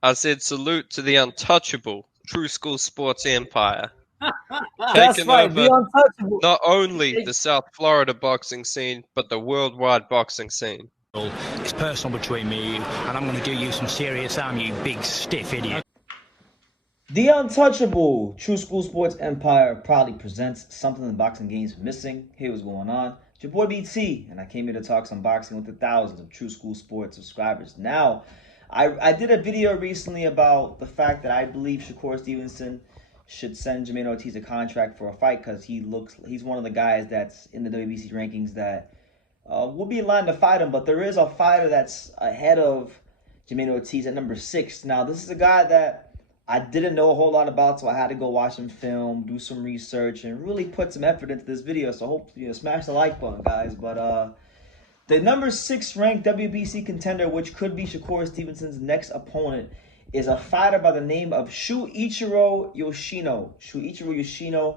I said salute to the untouchable True School Sports Empire, That's taking right, the over untouchable. not only the South Florida boxing scene, but the worldwide boxing scene. It's personal between me and you, and I'm going to do you some serious harm, you big stiff idiot. The untouchable True School Sports Empire proudly presents something the boxing game's missing. Hey, what's going on? It's your boy BT, and I came here to talk some boxing with the thousands of True School Sports subscribers. Now, I did a video recently about the fact that I believe Shakur Stevenson should send Jermaine Ortiz a contract for a fight because he's one of the guys that's in the WBC rankings that will be in line to fight him. But there is a fighter that's ahead of Jermaine Ortiz at number 6. Now, this is a guy that I didn't know a whole lot about, so I had to go watch some film, do some research, and really put some effort into this video. So hopefully, smash the like button, guys. But the number 6 ranked WBC contender, which could be Shakur Stevenson's next opponent, is a fighter by the name of Shuichiro Yoshino. Shuichiro Yoshino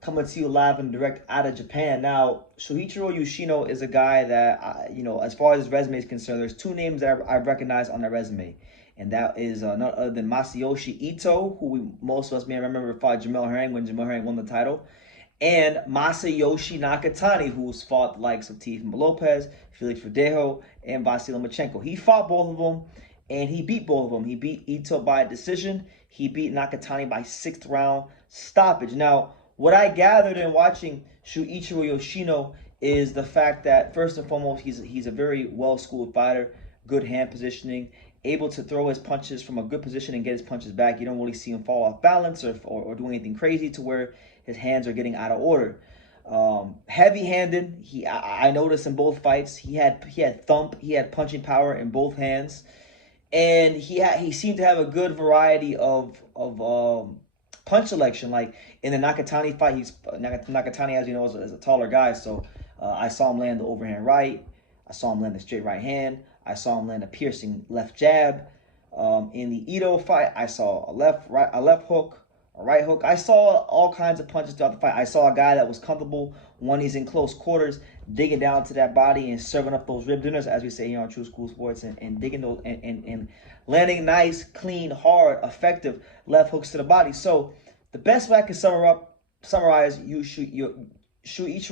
coming to you live and direct out of Japan. Now, Shuichiro Yoshino is a guy that, as far as his resume is concerned, there's 2 names that I recognize on that resume. And that is none other than Masayoshi Ito, who most of us may remember fought Jamel Herring when Jamel Herring won the title. And Masayoshi Nakatani, who's fought the likes of Teofimo Lopez, Felix Verdejo, and Vasily Lomachenko. He fought both of them, and he beat both of them. He beat Ito by a decision. He beat Nakatani by 6th round stoppage. Now, what I gathered in watching Shuichiro Yoshino is the fact that, first and foremost, he's a very well-schooled fighter, good hand positioning, able to throw his punches from a good position and get his punches back. You don't really see him fall off balance or do anything crazy to where his hands are getting out of order. Heavy-handed. I noticed in both fights he had thump, he had punching power in both hands, and he seemed to have a good variety of punch selection. Like in the Nakatani fight, Nakatani, as you know, is a taller guy, so I saw him land the overhand right. I saw him land the straight right hand. I saw him land a piercing left jab. In the Ito fight, I saw a left hook, a right hook. I saw all kinds of punches throughout the fight. I saw a guy that was comfortable when he's in close quarters, digging down to that body and serving up those rib dinners, as we say here on True School Sports, and digging those and landing nice, clean, hard, effective left hooks to the body. So the best way I can summarize Shuichiro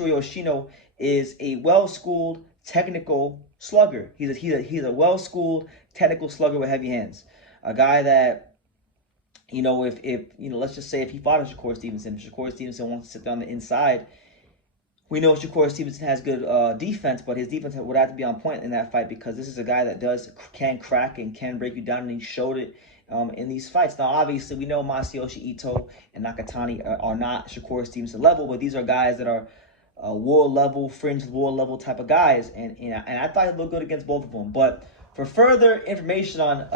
Yoshino is a well-schooled, technical slugger. He's a well-schooled, technical slugger with heavy hands. A guy that, if let's just say if he fought Shakur Stevenson, if Shakur Stevenson wants to sit down the inside, we know Shakur Stevenson has good defense, but his defense would have to be on point in that fight because this is a guy that can crack and can break you down, and he showed it in these fights. Now, obviously, we know Masayoshi Ito and Nakatani are not Shakur Stevenson level, but these are guys that are world level, fringe world level type of guys, and I thought he looked good against both of them. But for further information on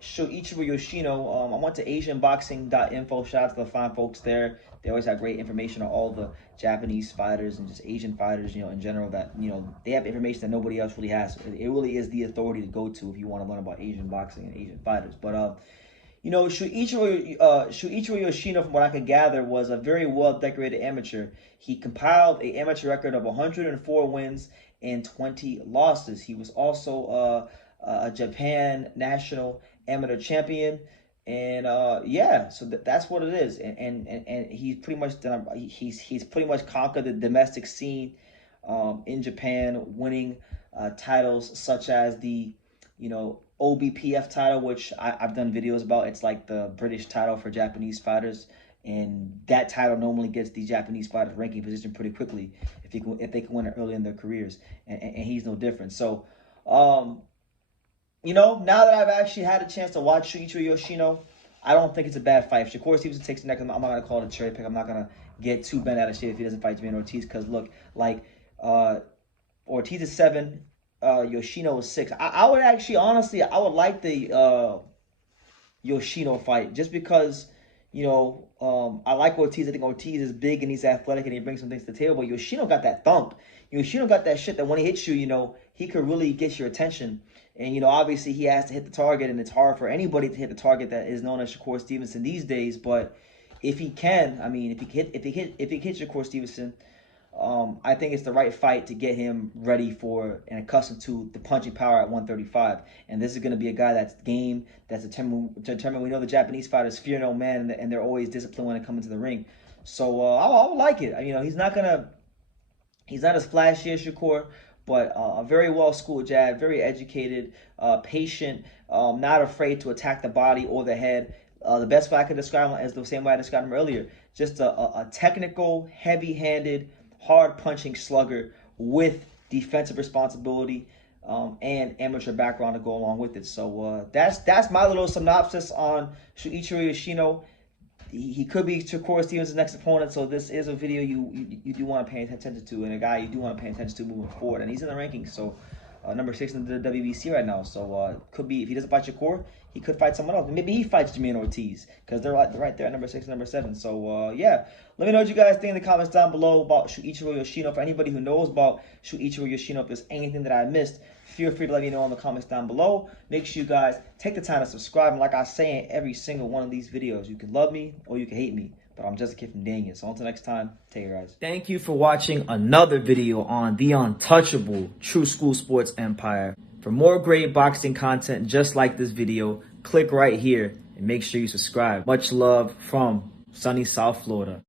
Shuichiro Yoshino, I went to AsianBoxing.info. Shout out to the fine folks there. They always have great information on all the Japanese fighters and just Asian fighters, in general. That they have information that nobody else really has. It really is the authority to go to if you want to learn about Asian boxing and Asian fighters. But Shuichiro Yoshino, from what I could gather, was a very well-decorated amateur. He compiled an amateur record of 104 wins and 20 losses. He was also a Japan national amateur champion, and so that's what it is. And he's pretty much done. He's pretty much conquered the domestic scene in Japan, winning titles such as the OBPF title, which I've done videos about. It's like the British title for Japanese fighters, and that title normally gets the Japanese fighters ranking position pretty quickly if they can win it early in their careers, and he's no different. So, now that I've actually had a chance to watch Shuichiro Yoshino, I don't think it's a bad fight. If Shakur Stevenson takes the neck, I'm not gonna call it a cherry pick. I'm not gonna get too bent out of shape if he doesn't fight Jermaine Ortiz, because look, like Ortiz is 7. Yoshino is 6. I would actually, honestly, I would like the Yoshino fight just because, I like Ortiz. I think Ortiz is big and he's athletic and he brings some things to the table. But Yoshino got that thump. Yoshino got that shit that when he hits you, he could really get your attention. And, obviously he has to hit the target, and it's hard for anybody to hit the target that is known as Shakur Stevenson these days. But if he can, I mean, if he hits Shakur Stevenson, I think it's the right fight to get him ready for and accustomed to the punching power at 135. And this is going to be a guy that's game, that's determined. We know the Japanese fighters fear no man, and they're always disciplined when they come into the ring. So I would like it. You know, he's not as flashy as Shakur, but a very well schooled jab, very educated, patient, not afraid to attack the body or the head. The best way I could describe him is the same way I described him earlier. Just a technical, heavy-handed, hard-punching slugger with defensive responsibility and amateur background to go along with it. So that's my little synopsis on Shuichiro Yoshino. He could be Shakur Stevenson's next opponent, so this is a video you do want to pay attention to, and a guy you do want to pay attention to moving forward. And he's in the rankings, so number 6 in the WBC right now. So could be, if he doesn't fight Shakur, he could fight someone else. Maybe he fights Jermaine Ortiz, because they're right there at number 6 and number 7. So yeah, let me know what you guys think in the comments down below about Shuichiro Yoshino. For anybody who knows about Shuichiro Yoshino, if there's anything that I missed, feel free to let me know in the comments down below. Make sure you guys take the time to subscribe. And like I say in every single one of these videos, you can love me or you can hate me, but I'm just a kid from Daniel. So until next time, take care, guys. Thank you for watching another video on the untouchable True School Sports Empire. For more great boxing content just like this video, click right here and make sure you subscribe. Much love from sunny South Florida.